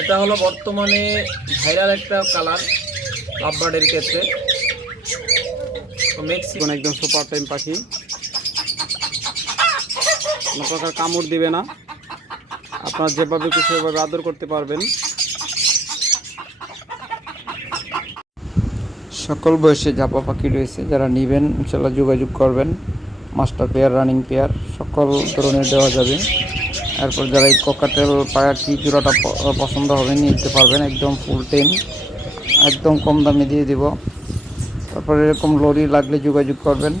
এটা হলো বর্তমানে ভাইরাল একটা কালার লাভবার্ডের ক্ষেত্রে। তো মেক্সিকো একদম সুপার টাইম পাখি। কোনো প্রকার কামড় দিবে না। আপনার যেভাবে কিছু সেভাবে আদর করতে পারবেন। সকল বয়সে জাপা পাখি রয়েছে, যারা নেবেন ইনশাল্লাহ যোগাযোগ করবেন। মাস্টার পেয়ার রানিং পেয়ার সকল ধরনের দেওয়া যাবে। এরপর যারা এই ককাটেল পাখি জোড়াটা পছন্দ হবে নিতে পারবেন, একদম ফুল টেন একদম কম দামে দিয়ে দিব। তারপরে এরকম লরি লাগলে যোগাযোগ করবেন।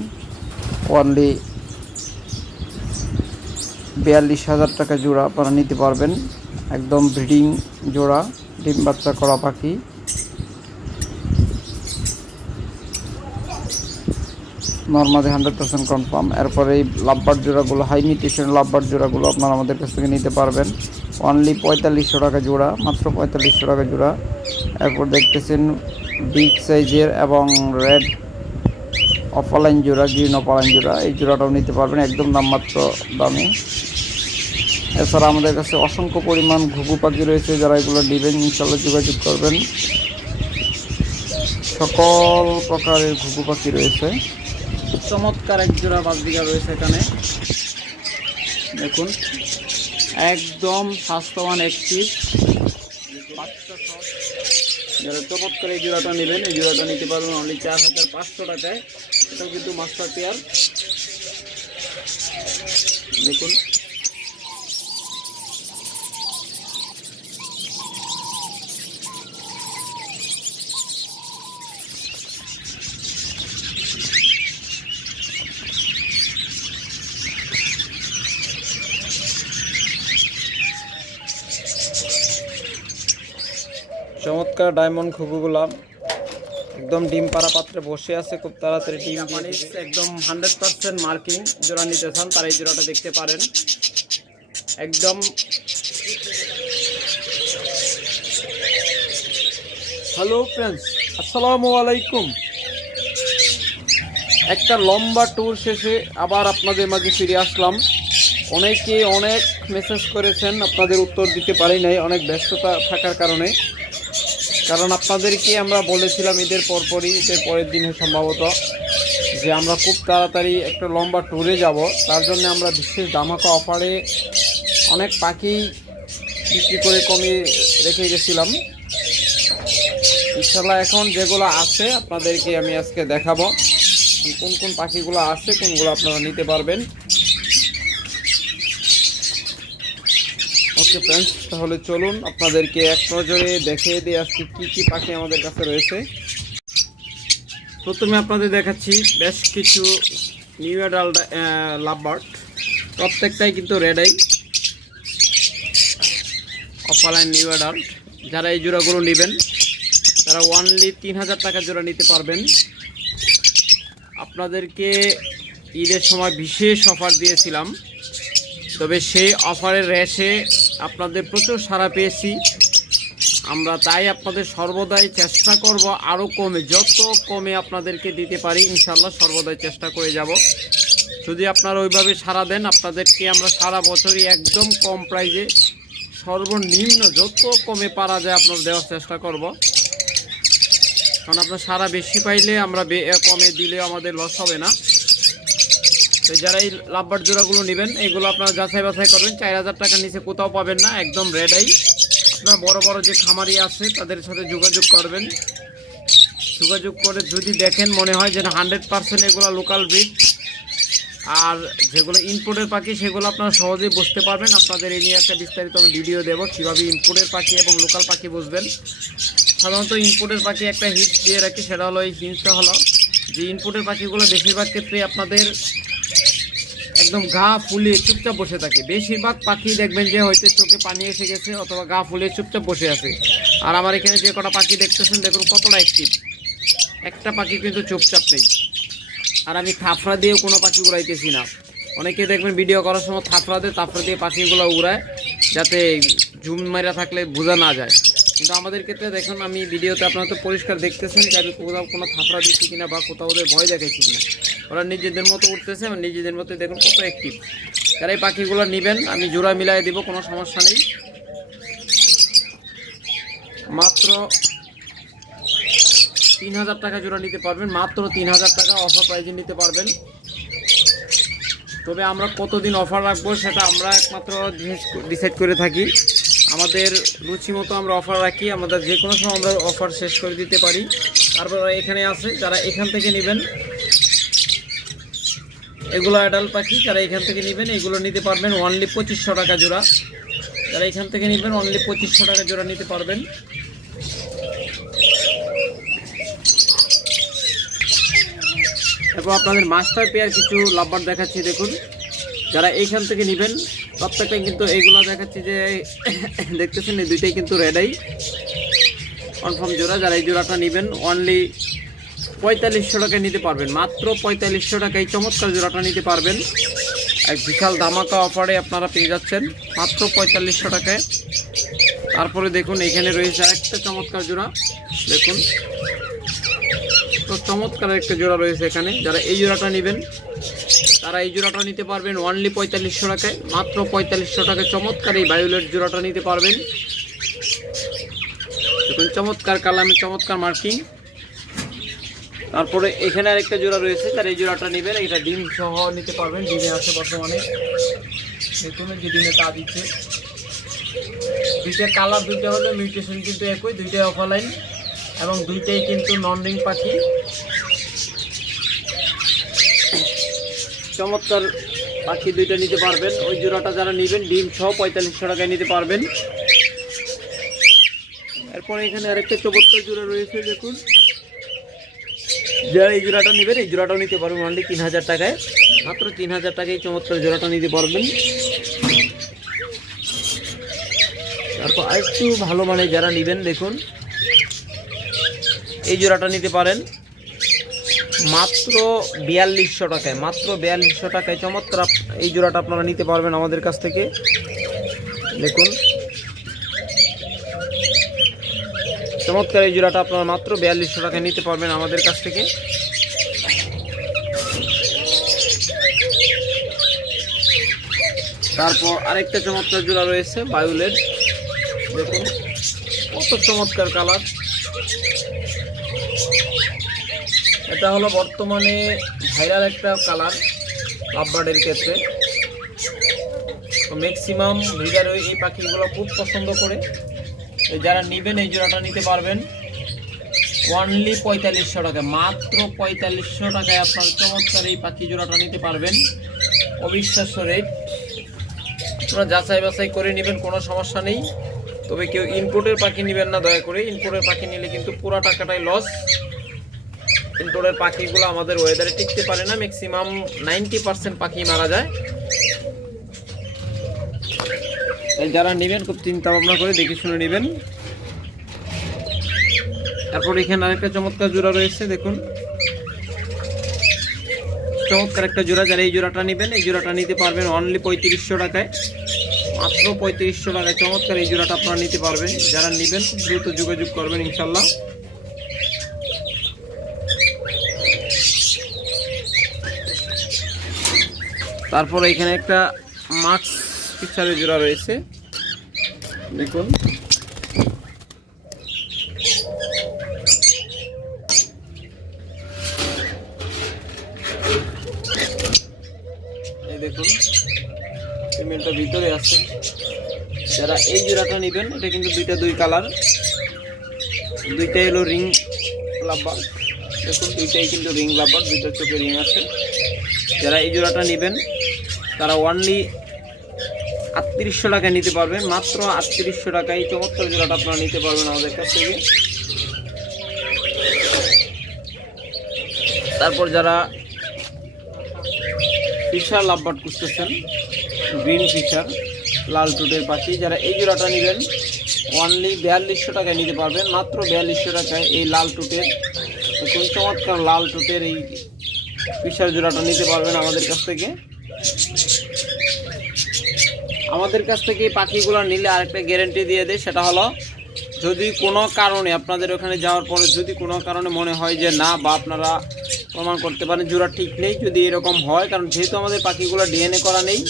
ওয়ানলি বিয়াল্লিশ হাজার টাকা জোড়া আপনারা নিতে পারবেন। একদম ব্রিডিং জোড়া, ডিম বাচ্চা করা পাখি। নর্মালি হান্ড্রেড পার্সেন্ট কনফার্ম এরপরে এই লাভবার জোড়াগুলো হাই মিউটেশন লাভবার জোড়াগুলো আপনারা আমাদের কাছ থেকে নিতে পারবেন। অনলি পঁয়তাল্লিশশো টাকা জোড়া, মাত্র পঁয়তাল্লিশশো টাকা জোড়া। এরপর দেখতেছেন বিগ সাইজের এবং রেড অফলাইন জোড়া গ্রিন অফলাইন জোড়া। এই জোড়াটাও নিতে পারবেন, একদম নামমাত্র দামে। এছাড়া আমাদের কাছে অসংখ্য পরিমাণ ঘুঘু পাখি রয়েছে, যারা এগুলো নেবেন ইনশাল্লাহ যোগাযোগ করবেন। সকল প্রকারের ঘুঘু পাখি রয়েছে। চমৎকার এক জোড়া বাজবিঘা রয়েছে এখানে। দেখুন, একদম স্বাস্থ্যবান একটি যারা চমৎকার এই জোড়াটা নেবেন, এই জোড়াটা নিতে পারবেন অনলি চার হাজার পাঁচশো টাকায়। এটাও কিন্তু মাস্টার পেয়ার দেখুন চমৎকার ডায়মন্ড ঘুঘুগুলা একদম ডিম পাড়া পাত্রে বসে আছে খুব তাড়াতাড়ি ডিম একদম হান্ড্রেড পার্সেন্ট মার্কিং জোড়া নিতে চান তারা এই জোড়াটা দেখতে পারেন। একদম হ্যালো ফ্রেন্ডস আসসালামু আলাইকুম। একটা লম্বা ট্যুর শেষে আবার আপনাদের মাঝে ফিরে আসলাম। অনেকে অনেক মেসেজ করেছেন আপনাদের উত্তর দিতে পারি নাই অনেক ব্যস্ততা থাকার কারণে। কারণ আপনাদেরকে আমরা বলেছিলাম ঈদের পরপরই, ঈদের পরের দিনে সম্ভবত, যে আমরা খুব তাড়াতাড়ি একটা লম্বা ট্যুরে যাব। তার জন্য আমরা বিশেষ ধামাকা অফারে অনেক পাখি বিক্রি করে কমিয়ে রেখে গেছিলাম। ইনশাল্লাহ এখন যেগুলো আছে, আপনাদেরকে আমি আজকে দেখাবো। কোন কোন পাখিগুলো আছে, কোনগুলো আপনারা নিতে পারবেন। ওকে ফ্রেন্ডস তাহলে চলুন আপনাদেরকে এক নজরে দেখিয়ে দিয়ে আজকে কী কী পাখি আমাদের কাছে রয়েছে। প্রথমে আপনাদের দেখাচ্ছি বেশ কিছু নিউ অ্যাডাল্ট লাভবার্ড। প্রত্যেকটাই কিন্তু red eye opaline new adult. যারা এই জোড়াগুলো নেবেন, তারা ওয়ানলি তিন হাজার টাকা জোড়া নিতে পারবেন। আপনাদেরকে ঈদের সময় বিশেষ অফার দিয়েছিলাম, তবে সেই অফারের রেশে আপনাদের প্রচুর সাড়া পেয়েছি। আমরা তাই আপনাদের সর্বদাই চেষ্টা করব আরও কমে, যত কমে আপনাদেরকে দিতে পারি ইনশাল্লাহ সর্বদাই চেষ্টা করে যাব। যদি আপনারা ওইভাবে সাড়া দেন, আপনাদেরকে আমরা সারা বছরই একদম কম প্রাইজে সর্বনিম্ন যত কমে পারা যায় আপনার দেওয়ার চেষ্টা করব। কারণ আপনার সারা বেশি পাইলে আমরা কমে দিলে আমাদের লস হবে না। তো যারা এই লাভবার জোড়াগুলো নেবেন, এগুলো আপনারা যাচাই বাছাই করবেন। চার হাজার টাকার নিচে কোথাও পাবেন না, একদম রেডাই আপনার বড় বড় যে খামারি আছে, তাদের সাথে যোগাযোগ করবেন। যোগাযোগ করে যদি দেখেন মনে হয় যে হান্ড্রেড পার্সেন্ট এগুলো লোকাল ব্রিড আর যেগুলো ইনপুটের পাখি, সেগুলো আপনারা সহজেই বুঝতে পারবেন। আপনাদের এই নিয়ে একটা বিস্তারিত আমি ভিডিও দেবো, কীভাবে ইনপুটের পাখি এবং লোকাল পাখি বুঝবেন। সাধারণত ইনপুটের পাখি একটা হিট দিয়ে রাখি, সেটা হলো এই হিংসা হলো। যে ইনপুটের পাখিগুলো বেশিরভাগ ক্ষেত্রে আপনাদের একদম গা ফুলিয়ে চুপচাপ বসে থাকে। বেশিরভাগ পাখি দেখবেন যে হয়তো চোখে পানি এসে গেছে অথবা গা ফুলিয়ে চুপচাপ বসে আছে। আর আমার এখানে যে কটা পাখি দেখতেছেন, দেখুন কতটা অ্যাক্টিভ একটা পাখি কিন্তু চুপচাপ নেই। আর আমি থাফড়া দিয়েও কোনো পাখি উড়াইতেছি না। অনেকে দেখবেন ভিডিও করার সময় থাফড়া দিয়ে তাফড়া দিয়ে পাখিগুলো উড়ায়, যাতে জুম মেরা থাকলে বোঝা না যায়। কিন্তু আমাদের ক্ষেত্রে দেখুন, আমি ভিডিওতে আপনারা তো পরিষ্কার দেখতেছেন যে আমি কোথাও কোনো থাফড়া দিচ্ছি কিনা বা কোথাও ওদের ভয় দেখাইছি কিনা। ওরা নিজেদের মতো উঠতেছে এবং নিজেদের মতো দেখুন কত অ্যাক্টিভ তারা এই পাখিগুলো নেবেন, আমি জোড়া মিলাই দিব, কোনো সমস্যা নেই। মাত্র তিন হাজার টাকা জোড়া নিতে পারবেন, মাত্র তিন হাজার টাকা অফার প্রাইজে নিতে পারবেন। তবে আমরা কতদিন অফার রাখব সেটা আমরা একমাত্র ডিসাইড করে থাকি। আমাদের রুচি মতো আমরা অফার রাখি, আমাদের যে কোনো সময় আমরা অফার শেষ করে দিতে পারি। তারপর এখানে আছে, যারা এখান থেকে নেবেন এগুলো অ্যাডাল্ট পাখি, যারা এখান থেকে নেবেন, এগুলো নিতে পারবেন অনলি পঁচিশশো টাকা জোড়া। যারা এখান থেকে নেবেন অনলি পঁচিশশো টাকা জোড়া নিতে পারবেন। তারপর আপনাদের মাস্টার পেয়ার কিছু লাভবার দেখাচ্ছি, দেখুন। যারা এইখান থেকে নেবেন প্রত্যেকটা কিন্তু এইগুলো দেখাচ্ছি যে, দেখতেছেন, এই দুইটাই কিন্তু রেডাই কনফার্ম জোড়া, যারা এই জোড়াটা নেবেন অনলি পঁয়তাল্লিশশো টাকায় নিতে পারবেন। মাত্র পঁয়তাল্লিশশো টাকায় চমৎকার জোড়াটা নিতে পারবেন। এক বিশাল ধামাকা অফারে আপনারা পেয়ে যাচ্ছেন। মাত্র পঁয়তাল্লিশশো টাকায়। তারপরে দেখুন, এখানে রয়েছে আরেকটা চমৎকার জোড়া। দেখুন। তো চমৎকার একটা জোড়া রয়েছে এখানে। যারা এই জোড়াটা নেবেন, তারা এই জোড়াটা নিতে পারবেন অনলি পঁয়তাল্লিশশো টাকায়। মাত্র পঁয়তাল্লিশশো টাকায় চমৎকার এই বায়ুলের জোড়াটা নিতে পারবেন। দেখুন, চমৎকার কালামে চমৎকার মার্কিং তারপরে এখানে আরেকটা জোড়া রয়েছে, তার এই জোড়াটা নেবেন, এটা ডিম সহ নিতে পারবেন, ডিমে আছে বর্তমানে। দেখুন যে ডিমে তা দিচ্ছে। দুইটা কালার, দুইটা হলো মিউটেশন কিন্তু একই, দুইটাই অফলাইন এবং দুইটাই কিন্তু নন রিং পাখি। চমৎকার পাখি দুইটা নিতে পারবেন। ওই জোড়াটা যারা নেবেন, ডিম সহ পঁয়তাল্লিশশো টাকায় নিতে পারবেন। এরপর এখানে আরেকটা চমৎকার জোড়া রয়েছে, দেখুন। যারা এই জোড়াটা নেবেন, এই জোড়াটাও নিতে পারবেন অনলি তিন হাজার টাকায়। মাত্র তিন হাজার টাকায় চমৎকার জোড়াটা নিতে পারবেন। তারপর আরেকটু ভালো মানে যারা নেবেন, দেখুন। এই জোড়াটা নিতে পারেন। মাত্র বিয়াল্লিশশো টাকায়, মাত্র বিয়াল্লিশশো টাকায় চমৎকার এই জোড়াটা আপনারা নিতে পারবেন আমাদের কাছ থেকে। দেখুন। চমৎকার এই জোড়াটা আপনারা মাত্র বিয়াল্লিশশো টাকা নিতে পারবেন আমাদের কাছ থেকে। তারপর আরেকটা চমৎকার জোড়া রয়েছে, বায়ুলের। দেখুন, কত চমৎকার কালার। এটা হলো বর্তমানে ভাইরাল একটা কালার, লাভবার্ডের ক্ষেত্রে। তো ম্যাক্সিমাম রিডার এই পাখিগুলো খুব পছন্দ করে। যারা নেবেন এই জোড়াটা নিতে পারবেন। অনলি পঁয়তাল্লিশশো টাকা, মাত্র পঁয়তাল্লিশশো টাকায় আপনার চমৎকার এই পাখি জোড়াটা নিতে পারবেন। অবিশ্বাস্য রেট আপনারা যাচাই বাছাই করে নেবেন, কোনো সমস্যা নেই। তবে কেউ ইনপুটের পাখি নেবেন না, দয়া করে। ইনপুটের পাখি নিলে কিন্তু পুরো টাকাটাই লস ইনপুটের পাখিগুলো আমাদের ওয়েদারে টিকতে পারে না ম্যাক্সিমাম নাইনটি পার্সেন্ট পাখি মারা যায়। তাই যারা নেবেন, খুব চিন্তা ভাবনা করে দেখে শুনে নেবেন। তারপর এখানে আরেকটা চমৎকার জোড়া রয়েছে, দেখুন। চমৎকার একটা জোড়া, যারা এই জোড়াটা নেবেন, এই জোড়াটা নিতে পারবেন অনলি পঁয়ত্রিশশো টাকায়। মাত্র পঁয়ত্রিশশো টাকায় চমৎকার এই জোড়াটা আপনারা নিতে পারবেন। যারা নেবেন, খুব দ্রুত যোগাযোগ করবেন, ইনশাল্লাহ। তারপর এখানে একটা মাস্ক পিকচারের জোড়া রয়েছে। দেখুন। এই দেখুন পেমেন্টটা ভিতরে আছে। যারা এই জোড়াটা নেবেন, এটা কিন্তু দুইটা দুই কালার। দুইটাই হলো রিং লাব্বার দেখুন, দুইটাই কিন্তু রিং লাব্বার দুইটা চোখে রিং আছে। যারা এই জোড়াটা নেবেন, তারা ওনলি আটত্রিশশো টাকায় নিতে পারবেন। মাত্র আটত্রিশশো টাকায় চমৎকার জোড়াটা আপনারা নিতে পারবেন আমাদের কাছ থেকে। তারপর যারা ফিশার লাভবার্ড খুঁজতেছেন, গ্রিন ফিশার, লাল টুটের পাখি, যারা এই জোড়াটা নেবেন অনলি বিয়াল্লিশশো টাকায় নিতে পারবেন। মাত্র বিয়াল্লিশশো টাকায় এই লাল টুটের চমৎকার লাল টুটের এই ফিশার জোড়াটা নিতে পারবেন আমাদের কাছ থেকে। আমাদের কাছ থেকে পাখিগুলো নিলে আরেকটা গ্যারেন্টি দিয়ে দেয়, সেটা হলো যদি কোনো কারণে আপনাদের ওখানে যাওয়ার পরে যদি কোনো কারণে মনে হয় যে না, বা আপনারা প্রমাণ করতে পারেন জোড়া ঠিক নেই, যদি এরকম হয়, কারণ যেহেতু আমাদের পাখিগুলো ডিএনএ করা নেই,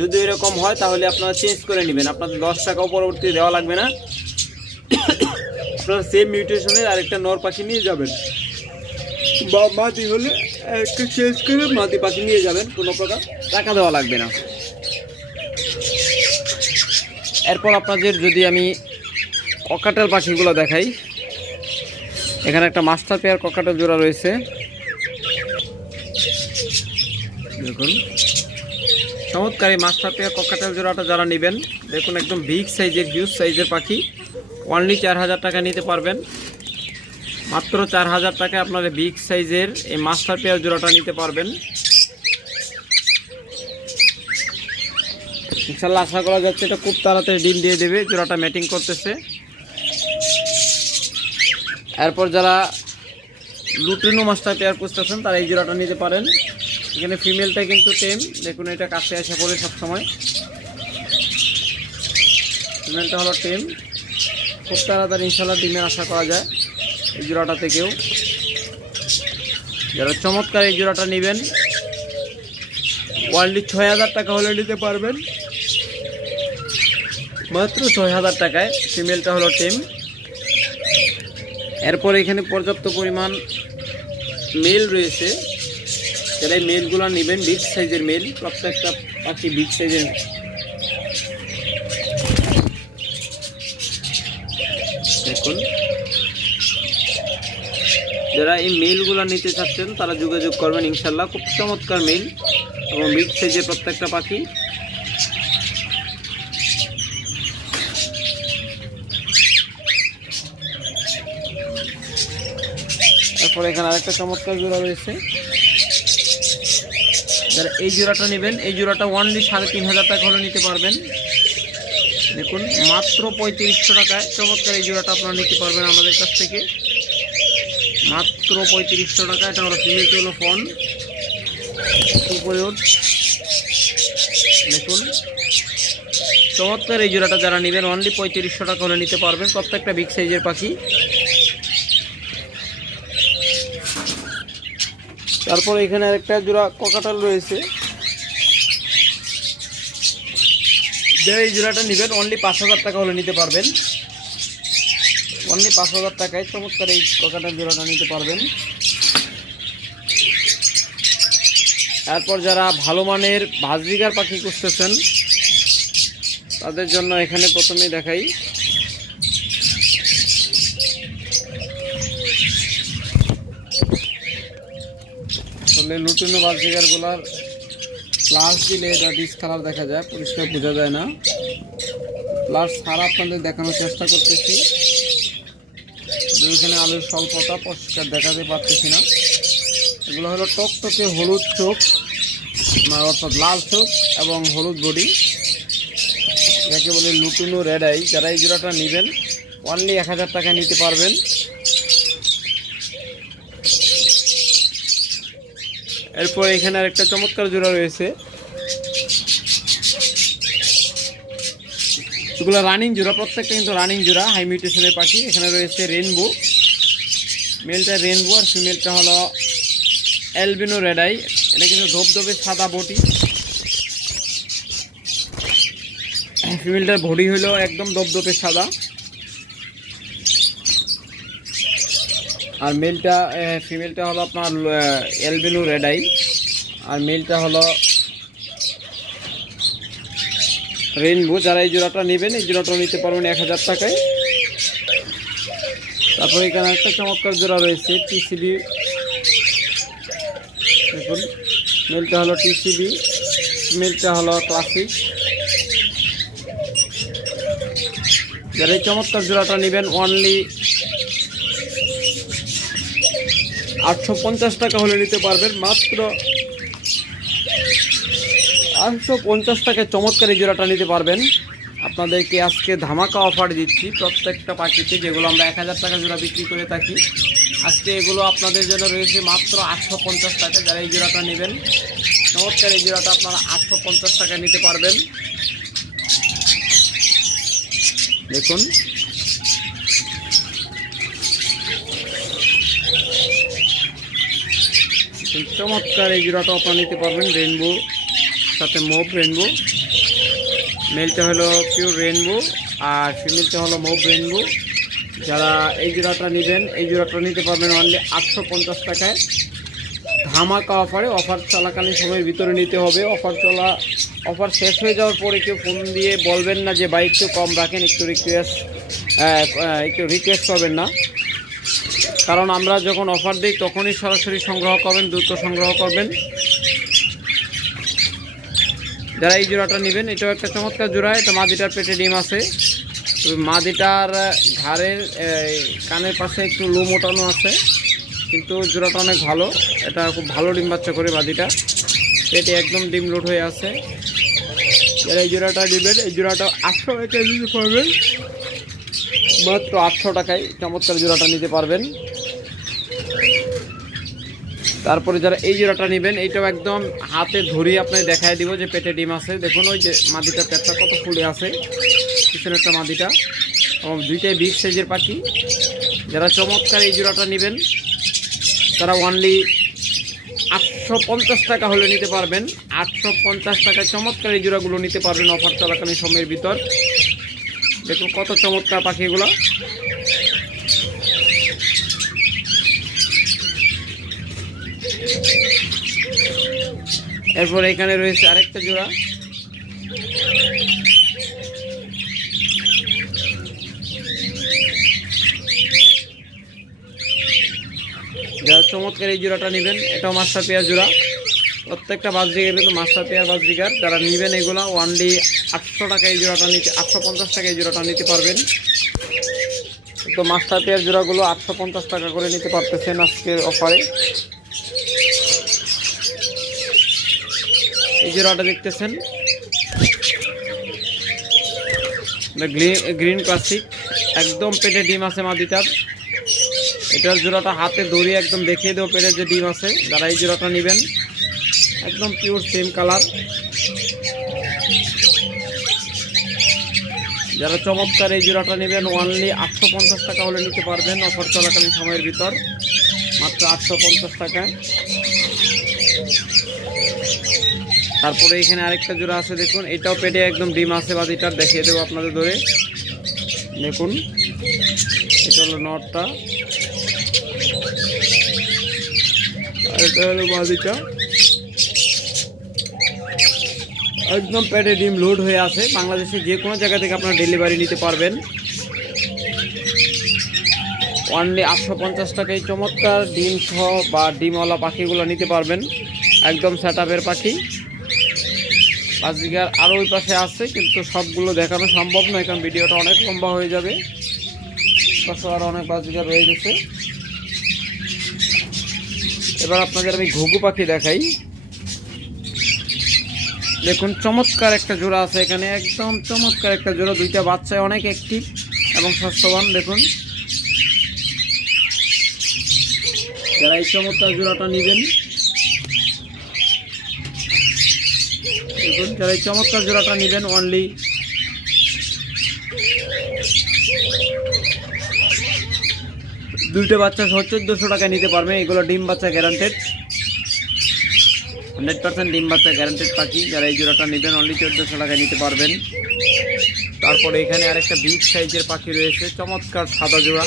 যদি এরকম হয় তাহলে আপনারা চেঞ্জ করে নেবেন। আপনাদের দশ টাকাও পরবর্তী দেওয়া লাগবে না। আপনার সেম মিউটেশনের আরেকটা নর পাখি নিয়ে যাবেন। বা মাদি হলে একটা চেঞ্জ করে মাদি পাখি নিয়ে যাবেন, কোনো প্রকার টাকা দেওয়া লাগবে না। এরপর আপনাদের যদি আমি ককাটেল পাখিগুলো দেখাই, এখানে একটা মাস্টার পেয়ার ককাটেল জোড়া রয়েছে। দেখুন। চমৎকার এই মাস্টার পেয়ার ককাটেল জোড়াটা যারা নেবেন, দেখুন একদম বিগ সাইজের হিউজ সাইজের পাখি। অনলি চার হাজার টাকা নিতে পারবেন। মাত্র চার হাজার টাকায় আপনারা বিগ সাইজের এই মাস্টার পেয়ার জোড়াটা নিতে পারবেন। ইনশাল্লাহ আশা করা যাচ্ছে এটা খুব তাড়াতাড়ি ডিম দিয়ে দেবে, জোড়াটা ম্যাটিং করতেছে। এরপর যারা লুটিনো মাস্টার পেয়ার খুঁজতেছেন, তারা এই জোড়াটা নিতে পারেন। এখানে ফিমেলটা কিন্তু টেম দেখুন এটা কাছে আসে পড়ে সবসময়। ফিমেলটা হলো টেম খুব তাড়াতাড়ি ইনশাল্লাহ ডিমের আশা করা যায় এই জোড়াটা থেকেও। যারা চমৎকার এই জোড়াটা নেবেন ওয়ার্ল্ডলি ছয় হাজার টাকা হলে নিতে পারবেন। মাত্র ছয় হাজার টাকায়। ফিমেলটা হলো টেম। এরপর এখানে পর্যাপ্ত পরিমাণ মেল রয়েছে। যারা এই মেলগুলো নেবেন বিগ সাইজের মেল, প্রত্যেকটা পাখি বিগ সাইজের দেখুন। যারা এই মেলগুলো নিতে চাচ্ছেন, তারা যোগাযোগ করবেন ইনশাল্লাহ খুব চমৎকার মেল এবং বিগ সাইজের প্রত্যেকটা পাখি। তারপর এখানে আরেকটা চমৎকার জোড়া রয়েছে। যারা এই জোড়াটা নেবেন, এই জোড়াটা ওয়ানলি সাড়ে তিন হাজার টাকা হলে নিতে পারবেন। দেখুন, মাত্র পঁয়ত্রিশশো টাকায় চমৎকার এই জোড়াটা আপনারা নিতে পারবেন আমাদের কাছ থেকে। মাত্র পঁয়ত্রিশশো টাকা এটা হলো ফিমেল হলো ফোন। দেখুন, চমৎকার এই জোড়াটা যারা নেবেন অনলি পঁয়ত্রিশশো টাকা হলে নিতে পারবেন। প্রত্যেকটা বিগ সাইজের পাখি। তারপর এখানে আরেকটা জোড়া ককাটাল রয়েছে। যারা এই জোড়াটা নেবেন অনলি পাঁচ হাজার টাকা হলে নিতে পারবেন। অনলি পাঁচ হাজার টাকায় চমৎকার এই ককাটাল জোড়াটা নিতে পারবেন। তারপর যারা ভালো মানের ভাজরিগার পাখি খুঁজতেছেন, তাদের জন্য এখানে প্রথমে দেখাই। আসলে লুটিনো বাজিকারগুলার প্লাস দিলে এটা ডিসকালার দেখা যায়, পরিষ্কার বোঝা যায় না। প্লাস সারা আপনাদের দেখানোর চেষ্টা করতেছি। এখানে আলুর স্বল্পতা পরিষ্কার দেখাতে পারতেছি না। এগুলো হলো টকটকে হলুদ চোখ মানে অর্থাৎ লাল চোখ এবং হলুদ বডি। যাকে বলে লুটুনো রেডাই যারা এই জোড়াটা নেবেন অনলি এক হাজার টাকা নিতে পারবেন। এরপর এখানে আরেকটা চমৎকার জোড়া রয়েছে। এগুলো রানিং জোড়া, প্রত্যেকটা কিন্তু রানিং জোড়া হাই মিউটেশনের পাখি। এখানে রয়েছে রেনবো মেলটা রেনবো আর ফিমেলটা হলো অ্যালবিনো রেডাই এটা কিন্তু ধবধবে সাদা বটি। ফিমেলটার বডি হলো একদম ধবধবে সাদা। আর মেলটা ফিমেলটা হলো আপনার এলবিনো রেডাই আর মেলটা হলো রেনবো যারা এই জোড়াটা নেবেন, এই জোড়াটা নিতে পারবেন এক হাজার টাকায়। তারপরে এখানে একটা চমৎকার জোড়া রয়েছে টিসিবি দেখুন মেলটা হলো টিসিবি মেলটা হলো ক্লাসিক যারা এই চমৎকার জোড়াটা নেবেন অনলি আটশো পঞ্চাশ টাকা হলে নিতে পারবেন। মাত্র আটশো পঞ্চাশ টাকায় চমৎকার এই জোড়াটা নিতে পারবেন। আপনাদেরকে আজকে ধামাকা অফার দিচ্ছি প্রত্যেকটা পাখিতে যেগুলো আমরা এক হাজার টাকা জোড়া বিক্রি করে থাকি। আজকে এগুলো আপনাদের জন্য রয়েছে মাত্র আটশো পঞ্চাশ টাকা। যারা এই জোড়াটা নেবেন, চমৎকার এই জোড়াটা আপনারা আটশো পঞ্চাশ টাকায় নিতে পারবেন। দেখুন চমৎকার এই জোড়াটা আপনারা নিতে পারবেন রেনবো সাথে মোভ রেনবো মেলটা হলো পিওর রেনবো আর ফিমেলটা হলো মোভ রেনবো যারা এই জোড়াটা নেবেন, এই জোড়াটা নিতে পারবেন অনলি আটশো পঞ্চাশ টাকায়। ধামাকা অফারে অফার চলাকালীন সময়ের ভিতরে নিতে হবে। অফার চলা অফার শেষ হয়ে যাওয়ার পরে কেউ ফোন দিয়ে বলবেন না যে, ভাই, একটু কম রাখেন, একটু রিকোয়েস্ট একটু রিকোয়েস্ট করবেন না। কারণ আমরা যখন অফার দিই, তখনই সরাসরি সংগ্রহ করবেন, দ্রুত সংগ্রহ করবেন। যারা এই জোড়াটা নেবেন, এটাও একটা চমৎকার জোড়া, এটা মাদিটার পেটে ডিম আছে। মাদিটার ঘাড়ের কানের পাশে একটু লো মোটানো আছে, কিন্তু জোড়াটা অনেক ভালো। এটা খুব ভালো ডিম বাচ্চা করে মাদিটা। পেটে একদম ডিম লোড হয়ে আছে। যারা এই জোড়াটা নেবেন, এই জোড়াটা আটশো টাকা নিতে পারবেন মাত্র আটশো টাকায় চমৎকার জোড়াটা নিতে পারবেন। তারপরে যারা এই জোড়াটা নেবেন এইটাও একদম হাতে ধরিয়ে আপনাকে দেখায় দিব যে পেটে ডিম আছে। দেখুন, ওই যে মাদিটার পেটটা কত ফুলে আছে পিছনে একটা মাদিটা। এবং দুইটাই বিগ সাইজের পাখি। যারা চমৎকার এই জোড়াটা নেবেন, তারা অনলি আটশো পঞ্চাশ টাকা হলে নিতে পারবেন। আটশো পঞ্চাশ টাকায় চমৎকার এই জোড়াগুলো নিতে পারবেন অফার চলাকালীন সময়ের ভিতর। দেখুন, কত চমৎকার পাখিগুলো। এরপর এখানে রয়েছে আরেকটা জোড়া। যারা চমৎকার এই জোড়াটা নেবেন, এটাও মাস্টার পেয়ার জোড়া। প্রত্যেকটা বাজরিকার কিন্তু মাস্টার পেয়ার বাজরিকার যারা নেবেন এগুলো ওয়ানলি আটশো টাকা এই জোড়াটা নিতে, আটশো পঞ্চাশ টাকা এই জোড়াটা নিতে পারবেন। তো মাস্টার পেয়ার জোড়াগুলো আটশো পঞ্চাশ টাকা করে নিতে পারতেছেন আজকের অফারে এই জোড়াটা দেখতেছেন গ্রিন ক্লাসিক একদম পেটে ডিম আছে মাদিটার। এটার জোড়াটা হাতে ধরিয়ে একদম দেখিয়ে দেবো পেটে যে ডিম আছে, যারা এই জোড়াটা নেবেন, একদম পিওর সেম কালার যারা চমৎকার এই জোড়াটা নেবেন ওনলি আটশো পঞ্চাশ টাকা হলে নিতে পারবেন, অফার চলাকালীন সময়ের ভিতর, মাত্র আটশো পঞ্চাশ টাকায়। তারপরে এখানে আরেকটা জোড়া আছে, দেখুন। এটাও পেটে একদম ডিম আছে বাদিটার দেখিয়ে দেবো আপনাদের ধরে। দেখুন, এটা হলো নটটা। এটা হলো বাদিটা একদম পেটে ডিম লোড হয়ে আছে। বাংলাদেশে যে কোনো জায়গা থেকে আপনারা ডেলিভারি নিতে পারবেন। অনলি আটশো পঞ্চাশ টাকায় চমৎকার ডিম সহ বা ডিমওয়ালা পাখিগুলো নিতে পারবেন। একদম সেট পাখি। বাজিকার আরও ওই পাশে আছে, কিন্তু সবগুলো দেখানো সম্ভব নয়, কারণ ভিডিওটা অনেক লম্বা হয়ে যাবে। পাশে আরও অনেক বাজিকার রয়ে গেছে। এবার আপনাদের আমি ঘুঘু পাখি দেখাই। দেখুন, চমৎকার একটা জোড়া আছে এখানে, একদম চমৎকার একটা জোড়া। দুইটা বাচ্চায় অনেক অ্যাক্টিভ এবং স্বাস্থ্যবান, দেখুন। যারা এই চমৎকার জোড়াটা নেবেন দেখুন, যারা এই চমৎকার জোড়াটা নেবেন অনলি দুইটা বাচ্চা সহ চোদ্দোশো টাকা নিতে পারবে, এগুলো ডিম বাচ্চা গ্যারান্টেড হান্ড্রেড পার্সেন্ট ডিম বাচ্চা গ্যারান্টেড পাখি, যারা এই জোড়াটা নেবেন অনলি চোদ্দোশো টাকায় নিতে পারবেন। তারপরে এখানে আরেকটা বিগ সাইজের পাখি রয়েছে, চমৎকার সাদা জোড়া।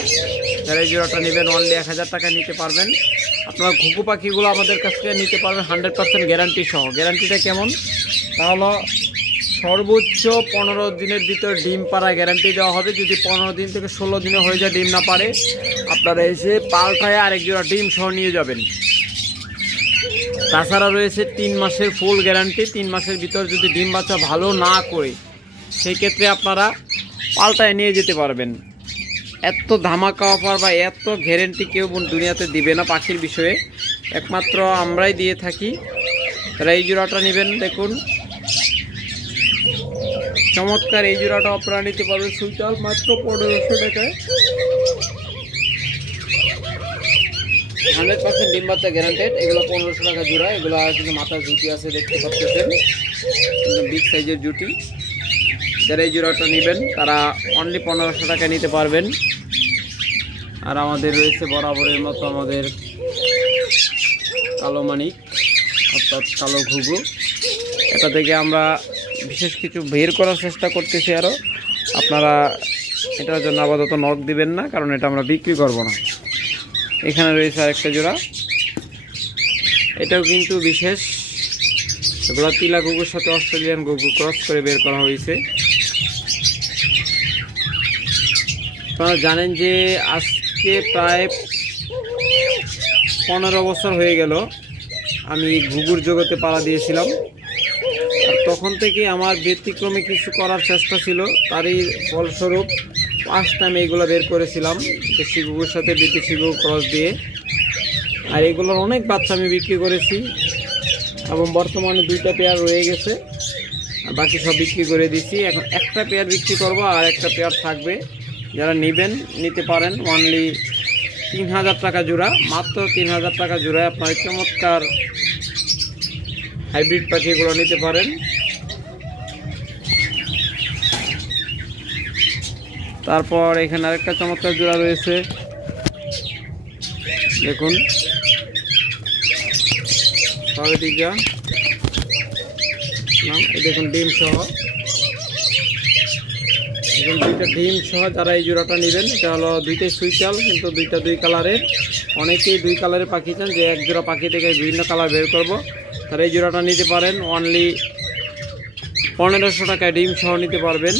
যারা এই জোড়াটা নেবেন অনলি এক হাজার টাকায় নিতে পারবেন। আপনারা ঘুঘু পাখিগুলো আমাদের কাছ থেকে নিতে পারবেন হান্ড্রেড পার্সেন্ট গ্যারান্টি সহ। গ্যারান্টিটা কেমন? তাহলে সর্বোচ্চ পনেরো দিনের ভিতর ডিম পাড়া গ্যারান্টি দেওয়া হবে। যদি পনেরো দিন থেকে ষোলো দিনে হয়ে যায় ডিম না পারে আপনারা এসে পাল্টায় আরেক জোড়া ডিম সহ নিয়ে যাবেন। তাছাড়া রয়েছে তিন মাসের ফুল গ্যারান্টি তিন মাসের ভিতর যদি ডিম বাচ্চা ভালো না করে সেই ক্ষেত্রে আপনারা পাল্টায় নিয়ে যেতে পারবেন। এত ধামাকা অফার বা এত গ্যারেন্টি কেউ দুনিয়াতে দিবে না পাখির বিষয়ে। একমাত্র আমরাই দিয়ে থাকি। তারা এই জোড়াটা নেবেন, দেখুন। চমৎকার এই জোড়াটা আপনারা নিতে পারবেন সুইটাল মাত্র পনেরোশো টাকায়। হান্ড্রেড পার্সেন্ট ডিম বাচ্চা গ্যারান্টেড এগুলো পনেরোশো টাকা জোড়া, এগুলো কিন্তু মাথার জুটি আছে, দেখতে পাচ্ছেন। বিগ সাইজের জুটি যারা এই জোড়াটা নেবেন, তারা অনলি পনেরোশো টাকা নিতে পারবেন। আর আমাদের রয়েছে বরাবরের মতো আমাদের কালো মানিক, অর্থাৎ কালো ঘুঘু। এটা থেকে আমরা বিশেষ কিছু বের করার চেষ্টা করতেছি আরও আপনারা এটার জন্য আপাতত নখ দিবেন না, কারণ এটা আমরা বিক্রি করব না। এখানে রয়েছে আরেকটা জোড়া। এটাও কিন্তু বিশেষ। এগুলো তিলা গুগুর সাথে অস্ট্রেলিয়ান গুগু ক্রস করে বের করা হয়েছে। আপনারা জানেন যে আজকে প্রায় পনেরো বছর হয়ে গেল আমি ঘুঘুর জগতে পাড়া দিয়েছিলাম। তখন থেকে আমার ব্যতিক্রমে কিছু করার চেষ্টা ছিল, তারই ফলস্বরূপ ফার্স্ট টাইম এইগুলো বের করেছিলাম ঘুঘুর সাথে বিদেশি ঘুঘু ক্রস দিয়ে। আর এগুলোর অনেক বাচ্চা আমি বিক্রি করেছি, এবং বর্তমানে দুইটা পেয়ার রয়ে গেছে, আর বাকি সব বিক্রি করে দিছি এখন একটা পেয়ার বিক্রি করব আর একটা পেয়ার থাকবে। যারা নেবেন, নিতে পারেন অনলি তিন হাজার টাকা জোড়া, মাত্র তিন হাজার টাকা জোড়ায় আপনার চমৎকার হাইব্রিড পাখিগুলো নিতে পারেন। তারপর এখানে আরেকটা চমৎকার জোড়া রয়েছে। দেখুন। দেখুন, ডিম সহ। দেখুন, দুইটা ডিম সহ যারা এই জোড়াটা নেবেন, এটা হলো দুইটাই সুইচাল কিন্তু দুইটা দুই কালারের। অনেকেই দুই কালারের পাখি চান, যে এক জোড়া পাখি থেকে বিভিন্ন কালার বের করব। তারা এই জোড়াটা নিতে পারেন অনলি পনেরোশো টাকায় ডিম সহ নিতে পারবেন।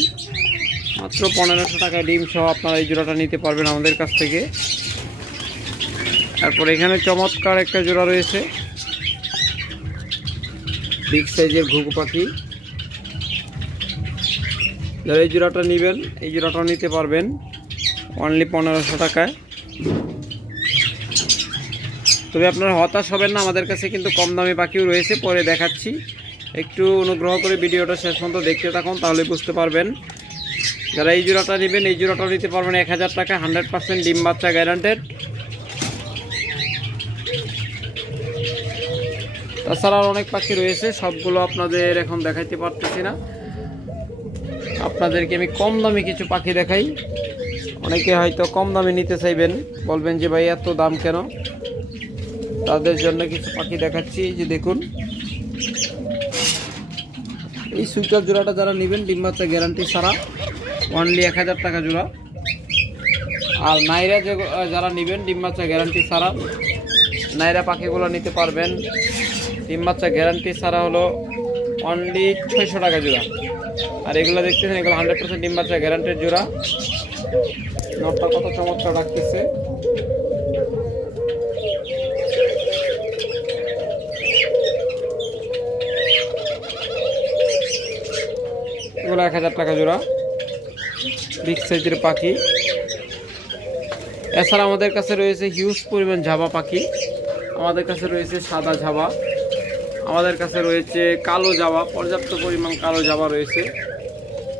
মাত্র পনেরোশো টাকায় ডিম সহ আপনারা এই জোড়াটা নিতে পারবেন আমাদের কাছ থেকে। তারপর এখানে চমৎকার একটা জোড়া রয়েছে। বিগ সাইজের ঘুঘু পাখি। যারা এই জোড়াটা নেবেন, এই জোড়াটাও নিতে পারবেন। অনলি পনেরোশো টাকায়। তবে আপনারা হতাশ হবেন না, আমাদের কাছে কিন্তু কম দামি পাখিও রয়েছে। পরে দেখাচ্ছি। একটু অনুগ্রহ করে ভিডিওটা শেষ পর্যন্ত দেখতে থাকুন, তাহলে বুঝতে পারবেন। যারা এই জোড়াটা নেবেন, এই জোড়াটাও নিতে পারবেন এক হাজার টাকা, হান্ড্রেড পার্সেন্ট ডিম বাচ্চা গ্যারান্টেড তাছাড়াও অনেক পাখি রয়েছে, সবগুলো আপনাদের এখন দেখাইতে পারতেছি না। আপনাদেরকে আমি কম দামে কিছু পাখি দেখাই। অনেকে হয়তো কম দামে নিতে চাইবেন, বলবেন যে ভাই এত দাম কেন? তাদের জন্য কিছু পাখি দেখাচ্ছি যে দেখুন। এই সুইটার জোড়াটা যারা নেবেন, ডিম বাচ্চা গ্যারান্টি ছাড়া। অনলি এক হাজার টাকা জোড়া। আর নাইরা যে যারা নেবেন, ডিম বাচ্চা গ্যারান্টি ছাড়া, নাইরা পাখিগুলো নিতে পারবেন। ডিম বাচ্চা গ্যারান্টি ছাড়া হলো অনলি ছয়শো টাকা জোড়া। আর এগুলো দেখতেছেন, এগুলো হান্ড্রেড পার্সেন্ট ডিম বাচ্চা গ্যারান্টির জোড়া। নটটা কত চমৎকার রাখতেছে এগুলো এক হাজার টাকা জোড়া। বিগ সাইজের পাখি। এছাড়া আমাদের কাছে রয়েছে হিউজ পরিমাণ ঝাবা পাখি। আমাদের কাছে রয়েছে সাদা ঝাবা। আমাদের কাছে রয়েছে কালো জাবা পর্যাপ্ত পরিমাণ কালো জাবা রয়েছে।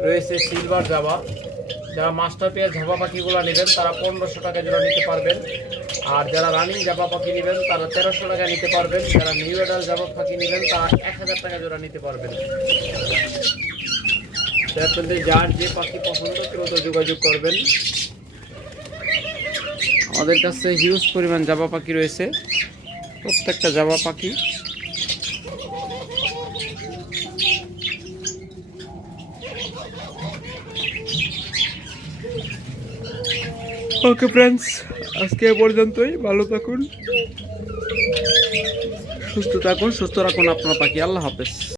রয়েছে সিলভার জাবা যারা মাস্টার পেয়ার ঝাপা পাখিগুলো নেবেন, তারা পনেরোশো টাকা জোড়া নিতে পারবেন। আর যারা রানিং জাপা পাখি নেবেন, তারা তেরোশো টাকা নিতে পারবেন। যারা নিউ এডাল জাবা পাখি নেবেন, তারা এক হাজার টাকা জোড়া নিতে পারবেন। আপনাদের যার যে পাখি পছন্দ দ্রুত যোগাযোগ করবেন। আমাদের কাছে হিউজ পরিমাণ জাবা পাখি রয়েছে। প্রত্যেকটা জাবা পাখি। ওকে ফ্রেন্ডস আজকে পর্যন্তই। ভালো থাকুন। সুস্থ থাকুন, সুস্থ রাখুন আপনার পাখি। আল্লাহ হাফেজ।